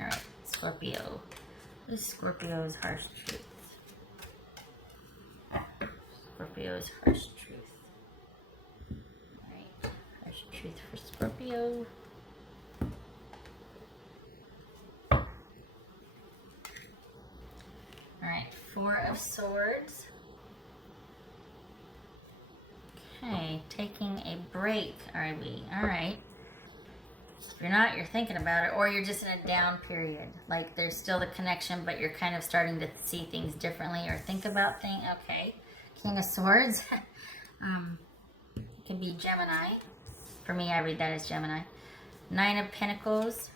Alright, Scorpio. What is Scorpio's harsh truth? Scorpio's harsh truth. Alright, harsh truth for Scorpio. Alright, Four of Swords. Okay, taking a break, are we? Alright. If you're not, you're thinking about it, or you're just in a down period. Like there's still the connection, but you're kind of starting to see things differently or think about things. Okay. King of Swords. It can be Gemini. For me, I read that as Gemini. Nine of Pentacles.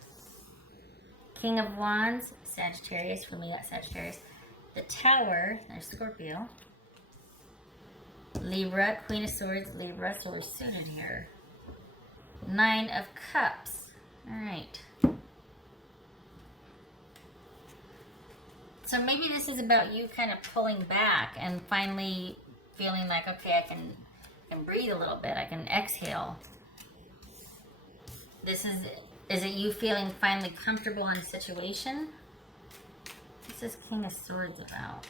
King of Wands. Sagittarius. For me, that's Sagittarius. The Tower. There's Scorpio. Libra. Queen of Swords. Libra. So we're suited here. Nine of Cups. All right. So maybe this is about you kind of pulling back and finally feeling like, okay, I can breathe a little bit. I can exhale. Is it you feeling finally comfortable in a situation? What's this King of Swords about?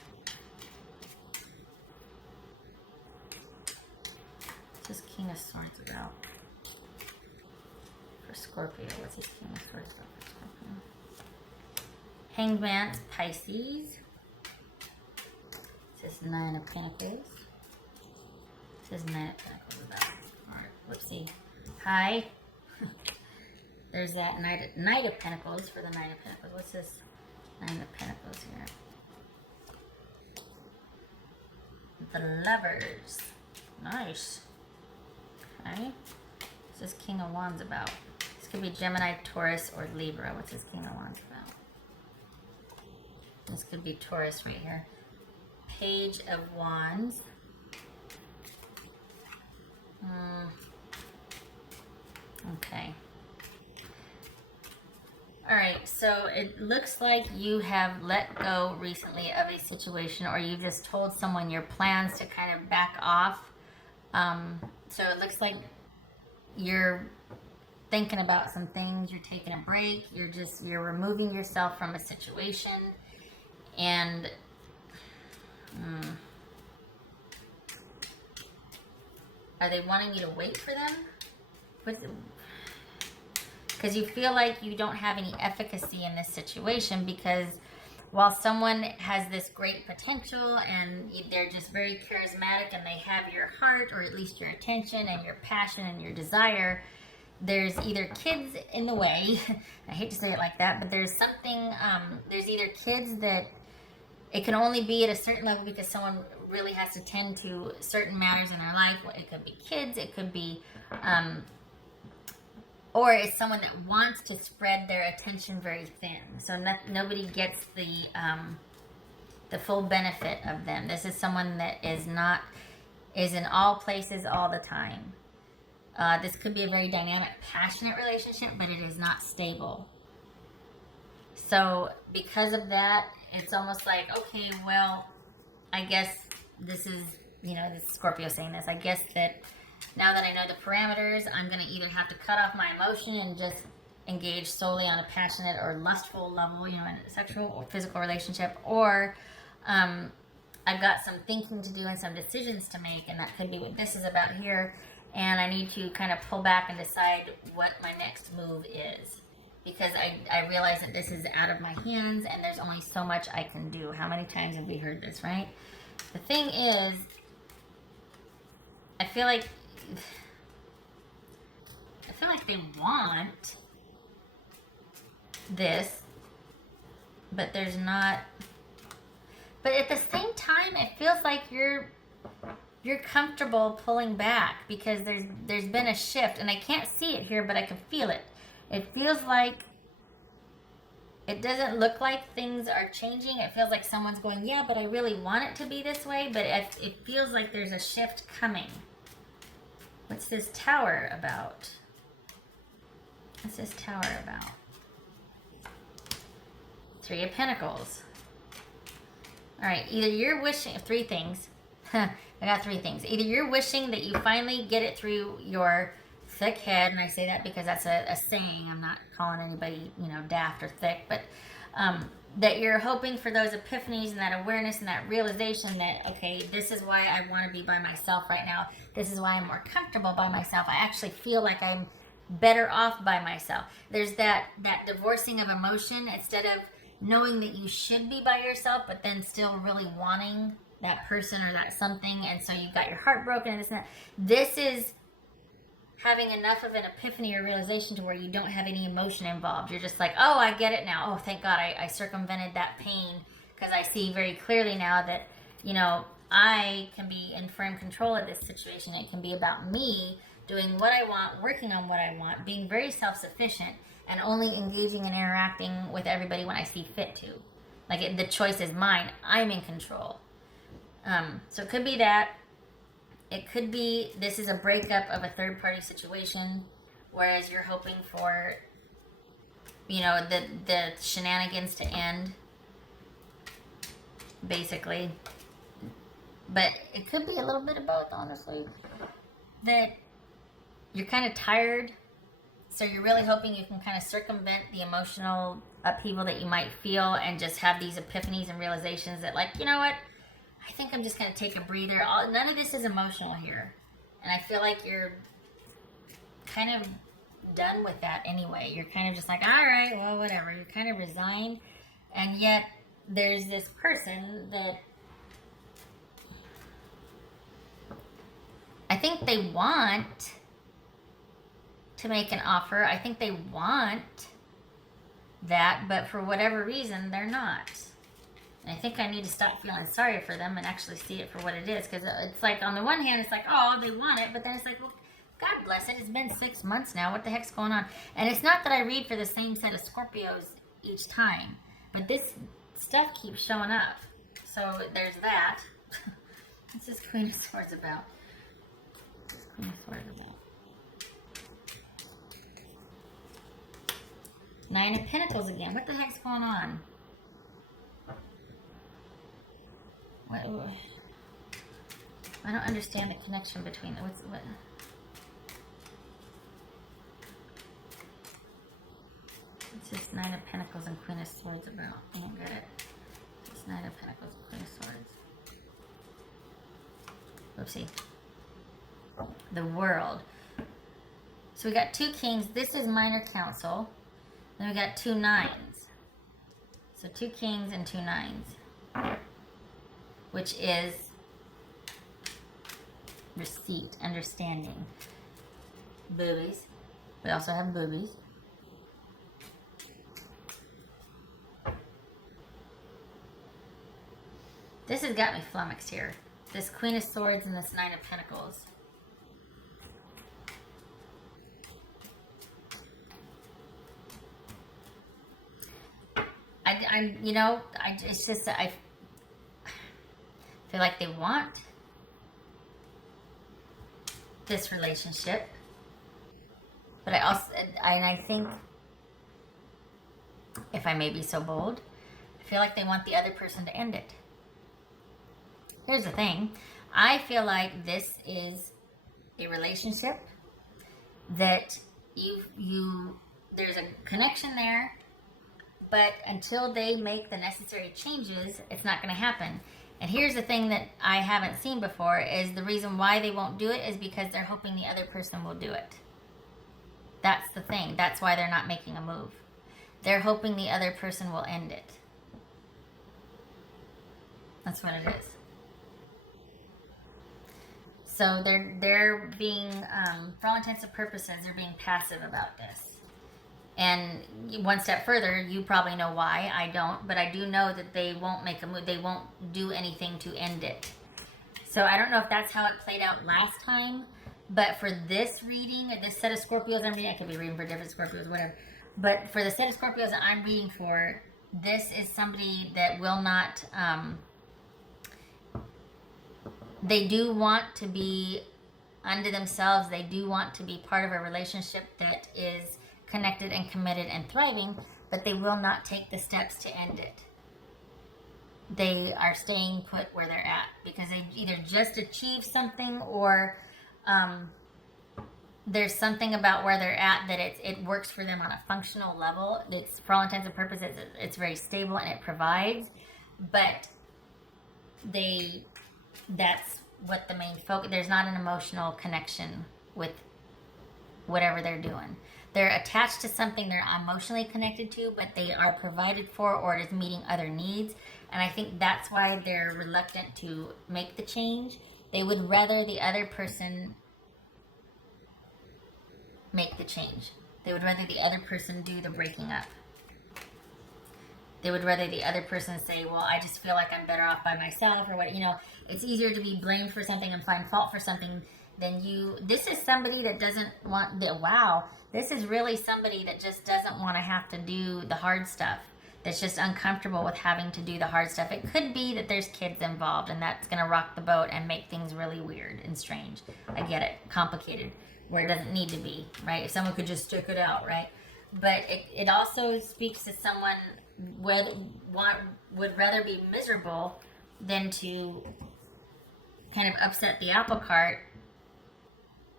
What's this King of Swords about? For Scorpio, what's this King of Swords about for Scorpio? Hanged Man, Pisces. This is Nine of Pentacles. This is Nine of Pentacles about. Alright, whoopsie. Hi. There's that Knight of Pentacles for the Nine of Pentacles. What's this Nine of Pentacles here? The Lovers. Nice. Okay. What's this King of Wands about? This could be Gemini, Taurus, or Libra. What's this King of Wands about? This could be Taurus right here. Page of Wands. Okay. Alright, so it looks like you have let go recently of a situation, or you've just told someone your plans to kind of back off. So it looks like you're thinking about some things, you're taking a break, you're removing yourself from a situation, and are they wanting you to wait for them? Because you feel like you don't have any efficacy in this situation, because while someone has this great potential and they're just very charismatic and they have your heart, or at least your attention and your passion and your desire, there's either kids in the way. I hate to say it like that, but there's something, there's either kids that it can only be at a certain level because someone really has to tend to certain matters in their life. It could be kids, it could be, or it's someone that wants to spread their attention very thin. So nobody gets the full benefit of them. This is someone that is in all places all the time. This could be a very dynamic, passionate relationship, but it is not stable. So because of that, it's almost like, okay, well, I guess this is, this is Scorpio saying this. I guess that now that I know the parameters, I'm going to either have to cut off my emotion and just engage solely on a passionate or lustful level, in a sexual or physical relationship, or I've got some thinking to do and some decisions to make, and that could be what this is about here, and I need to kind of pull back and decide what my next move is, because I realize that this is out of my hands and there's only so much I can do. How many times have we heard this, right? The thing is, I feel like they want this, but there's not. But at the same time, it feels like you're comfortable pulling back, because there's been a shift, and I can't see it here, but I can feel it. It feels like it doesn't look like things are changing. It feels like someone's going, yeah, but I really want it to be this way, but it feels like there's a shift coming. What's this Tower about? What's this Tower about? Three of Pentacles. All right, either you're wishing, three things. I got three things. Either you're wishing that you finally get it through your thick head, and I say that because that's a saying. I'm not calling anybody, daft or thick, but that you're hoping for those epiphanies and that awareness and that realization that, okay, this is why I want to be by myself right now. This is why I'm more comfortable by myself. I actually feel like I'm better off by myself. There's that divorcing of emotion, instead of knowing that you should be by yourself, but then still really wanting that person or that something, and so you've got your heart broken and this and that. This is having enough of an epiphany or realization to where you don't have any emotion involved. You're just like, oh, I get it now. Oh, thank God I circumvented that pain, because I see very clearly now that, I can be in firm control of this situation. It can be about me doing what I want, working on what I want, being very self-sufficient, and only engaging and interacting with everybody when I see fit to. Like, the choice is mine. I'm in control. So it could be that. It could be this is a breakup of a third-party situation, whereas you're hoping for, the shenanigans to end, basically. But it could be a little bit of both, honestly. That you're kind of tired, so you're really hoping you can kind of circumvent the emotional upheaval that you might feel and just have these epiphanies and realizations that, like, you know what? I think I'm just going to take a breather. None of this is emotional here. And I feel like you're kind of done with that anyway. You're kind of just like, all right, well, whatever. You're kind of resigned. And yet there's this person that I think they want to make an offer. I think they want that, but for whatever reason, they're not. And I think I need to stop feeling sorry for them and actually see it for what it is. Because it's like, on the one hand, it's like, oh, they want it. But then it's like, well, God bless it. It's been 6 months now. What the heck's going on? And it's not that I read for the same set of Scorpios each time. But this stuff keeps showing up. So there's that. What's this Queen of Swords about? What's Queen of Swords about? 9 of Pentacles again. What the heck's going on? What? I don't understand the connection between them. What? What's this 9 of Pentacles and Queen of Swords about? I don't get it. This 9 of Pentacles and Queen of Swords. Whoopsie. The World. So we got 2 Kings. This is Minor Council. Then we got 2 nines. So 2 Kings and 2 nines. Which is receipt, understanding. Boobies. We also have boobies. This has got me flummoxed here. This Queen of Swords and this 9 of Pentacles. It's just that I feel like they want this relationship, but I think, if I may be so bold, I feel like they want the other person to end it. Here's the thing. I feel like this is a relationship that there's a connection there, but until they make the necessary changes, it's not going to happen. And here's the thing that I haven't seen before, is the reason why they won't do it is because they're hoping the other person will do it. That's the thing. That's why they're not making a move. They're hoping the other person will end it. That's what it is. So they're being, for all intents and purposes, they're being passive about this. And one step further, you probably know why. I don't, but I do know that they won't make a move. They won't do anything to end it. So I don't know if that's how it played out last time, but for this reading, this set of Scorpios I'm reading, I could be reading for different Scorpios, whatever. But for the set of Scorpios that I'm reading for, this is somebody that will not, they do want to be unto themselves. They do want to be part of a relationship that is connected and committed and thriving, but they will not take the steps to end it. They are staying put where they're at because they either just achieved something or there's something about where they're at that it works for them on a functional level. It's, for all intents and purposes, it's very stable and it provides, but that's what the main focus. There's not an emotional connection with whatever they're doing. They're attached to something they're emotionally connected to, but they are provided for, or it is meeting other needs. And I think that's why they're reluctant to make the change. They would rather the other person make the change. They would rather the other person do the breaking up. They would rather the other person say, well, I just feel like I'm better off by myself, or what, it's easier to be blamed for something and find fault for something than you. This is somebody that doesn't want the, wow, this is really somebody that just doesn't want to have to do the hard stuff. That's just uncomfortable with having to do the hard stuff. It could be that there's kids involved and that's going to rock the boat and make things really weird and strange. I get it. Complicated. Where it doesn't need to be, right? If someone could just stick it out, right? But it also speaks to someone would rather be miserable than to kind of upset the apple cart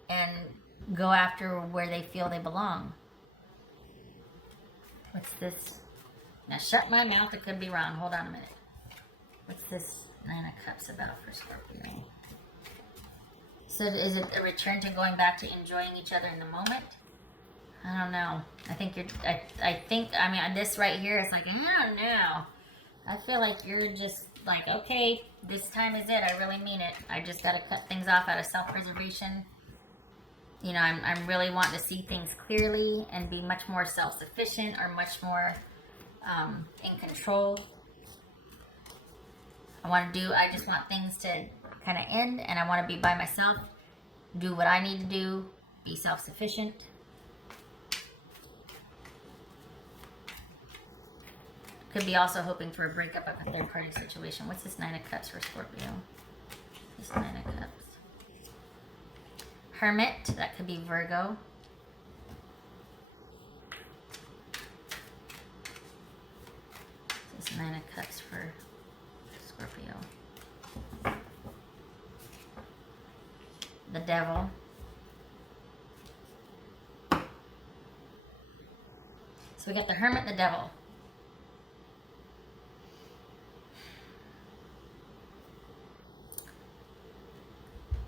and go after where they feel they belong. What's this? Now shut my mouth, it could be wrong. Hold on a minute. What's this Nine of Cups about for Scorpio? So is it a return to going back to enjoying each other in the moment? I don't know. I think this right here is like, I don't know. I feel like you're just like, okay, this time is it. I really mean it. I just got to cut things off out of self-preservation. I'm really wanting to see things clearly and be much more self-sufficient, or much more in control. I just want things to kind of end, and I want to be by myself, do what I need to do, be self-sufficient. Could be also hoping for a breakup of a third-party situation. What's this Nine of Cups for Scorpio? This Nine of Cups. Hermit, that could be Virgo. This Nine of Cups for Scorpio. The Devil. So we got the Hermit and the Devil.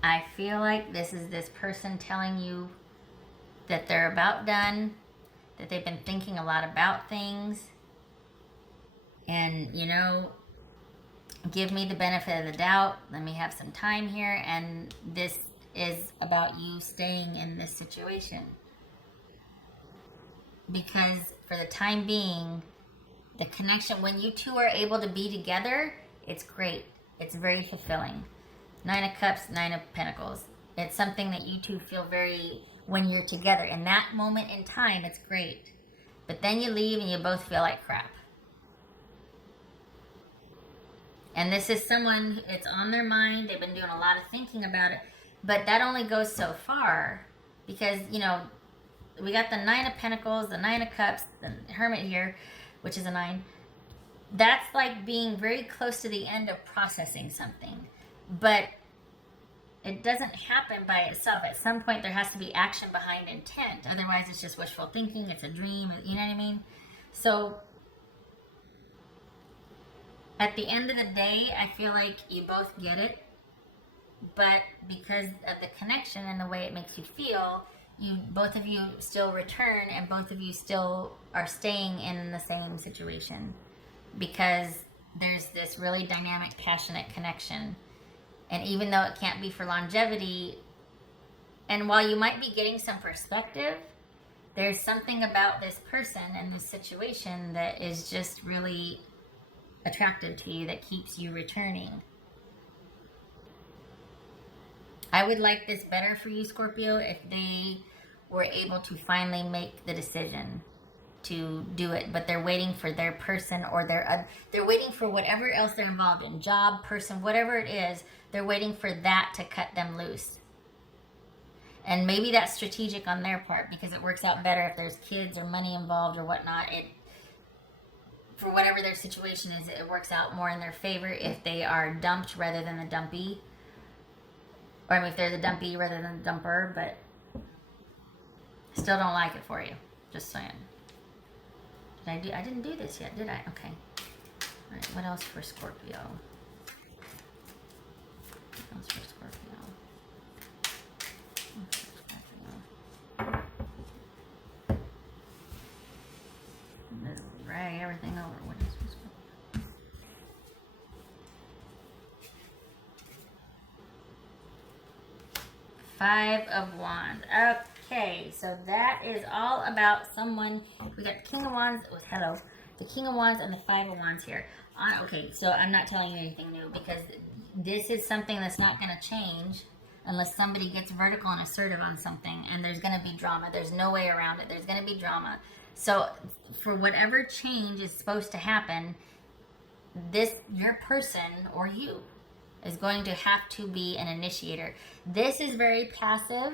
I feel like this is this person telling you that they're about done, that they've been thinking a lot about things, and, give me the benefit of the doubt. Let me have some time here, and this is about you staying in this situation. Because for the time being, the connection, when you two are able to be together, it's great. It's very fulfilling. Nine of Cups, Nine of Pentacles. It's something that you two feel when you're together. In that moment in time, it's great. But then you leave and you both feel like crap. And this is someone, it's on their mind. They've been doing a lot of thinking about it. But that only goes so far. Because, we got the Nine of Pentacles, the Nine of Cups, the Hermit here, which is a 9. That's like being very close to the end of processing something. But it doesn't happen by itself. At some point, there has to be action behind intent. Otherwise, it's just wishful thinking. It's a dream. You know what I mean? So, at the end of the day, I feel like you both get it. But because of the connection and the way it makes you feel, both of you still return, and both of you still are staying in the same situation. Because there's this really dynamic, passionate connection. And even though it can't be for longevity, and while you might be getting some perspective, there's something about this person and this situation that is just really attractive to you, that keeps you returning. I would like this better for you, Scorpio, if they were able to finally make the decision to do it, but they're waiting for their person, or they're waiting for whatever else they're involved in, job, person, whatever it is, they're waiting for that to cut them loose. And maybe that's strategic on their part, because it works out better if there's kids or money involved or whatnot. For whatever their situation is, it works out more in their favor if they are dumped rather than the dumpy. Or if they're the dumpy rather than the dumper, but Still don't like it for you. Just saying. I didn't do this yet, did I? Okay. All right, what else for Scorpio? What else for Scorpio? Drag everything over. What is for Scorpio? Five of Wands. Okay, so that is all about someone. We got the King of Wands. Hello. The King of Wands and the Five of Wands here. Okay, so I'm not telling you anything new because this is something that's not going to change unless somebody gets vertical and assertive on something, and there's going to be drama. There's no way around it. There's going to be drama. So for whatever change is supposed to happen, your person or you is going to have to be an initiator. This is very passive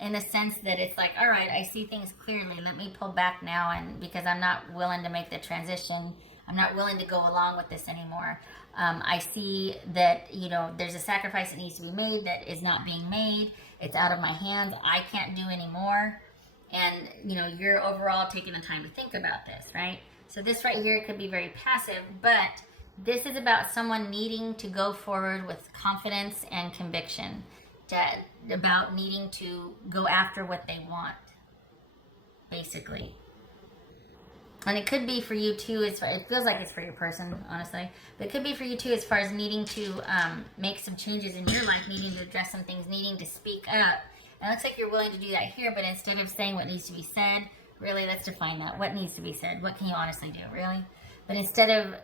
in the sense that it's like, all right, I see things clearly. Let me pull back now, and because I'm not willing to make the transition. I'm not willing to go along with this anymore. I see that, there's a sacrifice that needs to be made that is not being made. It's out of my hands. I can't do anymore. And, you're overall taking the time to think about this, right? So this right here could be very passive, but this is about someone needing to go forward with confidence and conviction, about needing to go after what they want, basically. And it could be for you too, it feels like it's for your person, honestly. But it could be for you too as far as needing to make some changes in your life, needing to address some things, needing to speak up. And it looks like you're willing to do that here, but instead of saying what needs to be said, really, let's define that. What needs to be said? What can you honestly do, really? But instead of,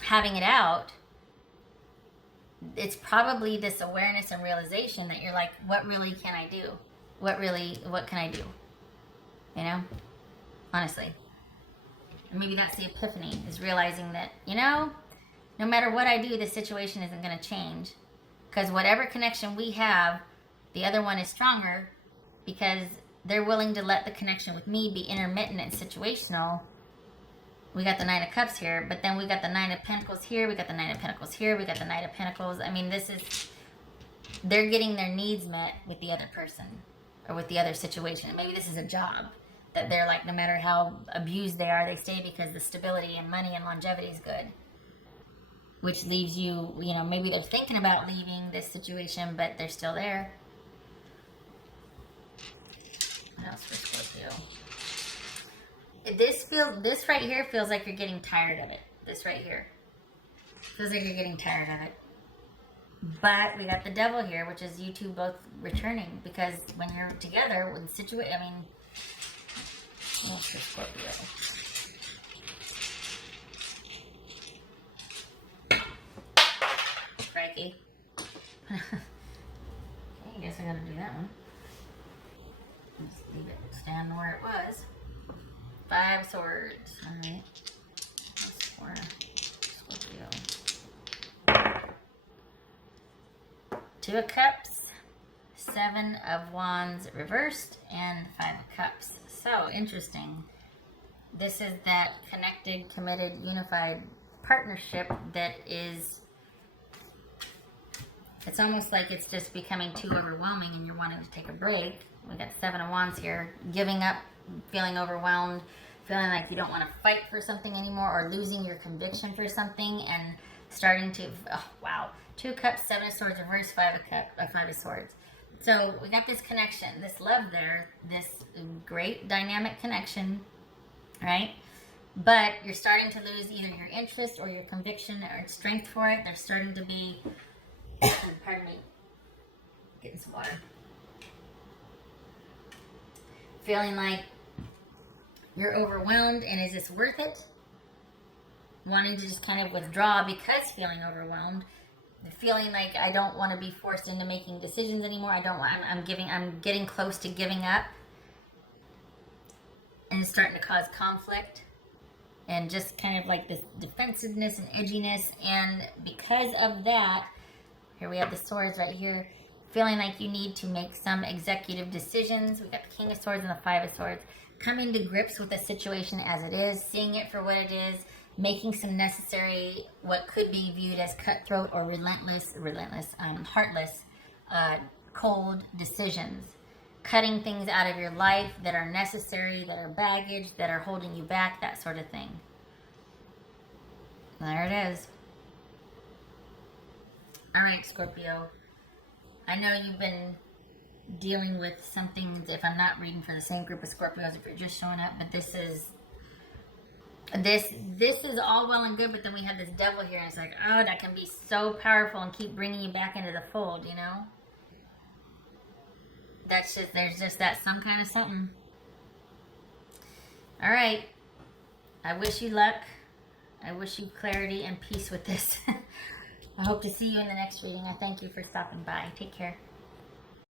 having it out, it's probably this awareness and realization that you're like, what really can I do? What can I do? Honestly. And maybe that's the epiphany, is realizing that, no matter what I do, the situation isn't going to change. Because whatever connection we have, the other one is stronger because they're willing to let the connection with me be intermittent and situational. We got the Nine of Cups here, but then we got the Nine of Pentacles here, we got the Nine of Pentacles here, we got the Knight of Pentacles. I mean, they're getting their needs met with the other person or with the other situation. Maybe this is a job that they're like, no matter how abused they are, they stay because the stability and money and longevity is good. Which leaves you, maybe they're thinking about leaving this situation, but they're still there. What else for Scorpio? This right here feels like you're getting tired of it. This right here. Feels like you're getting tired of it. But we got the Devil here, which is you two both returning. Because when you're together, what else for Scorpio? Crikey. Okay, I guess I gotta do that one. Just leave it stand where it was. Five of Swords. Alright. That's for Scorpio. Two of Cups. Seven of Wands reversed. And Five of Cups. So interesting. This is that connected, committed, unified partnership that is... It's almost like it's just becoming too overwhelming and you're wanting to take a break. We got Seven of Wands here. Giving up, feeling overwhelmed, feeling like you don't want to fight for something anymore, or losing your conviction for something and starting to, wow. Two of Cups, Seven of Swords, reverse, Five of Swords. So we got this connection, this love there, this great dynamic connection, right? But you're starting to lose either your interest or your conviction or strength for it. They're starting to be... Pardon me. Getting some water. Feeling like you're overwhelmed, and is this worth it? Wanting to just kind of withdraw because feeling overwhelmed. Feeling like I don't want to be forced into making decisions anymore. I'm getting close to giving up. And it's starting to cause conflict. And just kind of like this defensiveness and edginess. And because of that, here we have the Swords right here. Feeling like you need to make some executive decisions. We got the King of Swords and the Five of Swords. Coming to grips with the situation as it is. Seeing it for what it is. Making some necessary, what could be viewed as cutthroat or heartless cold decisions. Cutting things out of your life that are necessary, that are baggage, that are holding you back, that sort of thing. There it is. All right, Scorpio. I know you've been dealing with some things, if I'm not reading for the same group of Scorpios, if you're just showing up, but this is all well and good, but then we have this devil here, and it's like, oh, that can be so powerful and keep bringing you back into the fold, you know? There's just that some kind of something. All right. I wish you luck. I wish you clarity and peace with this. I hope to see you in the next reading. I thank you for stopping by. Take care.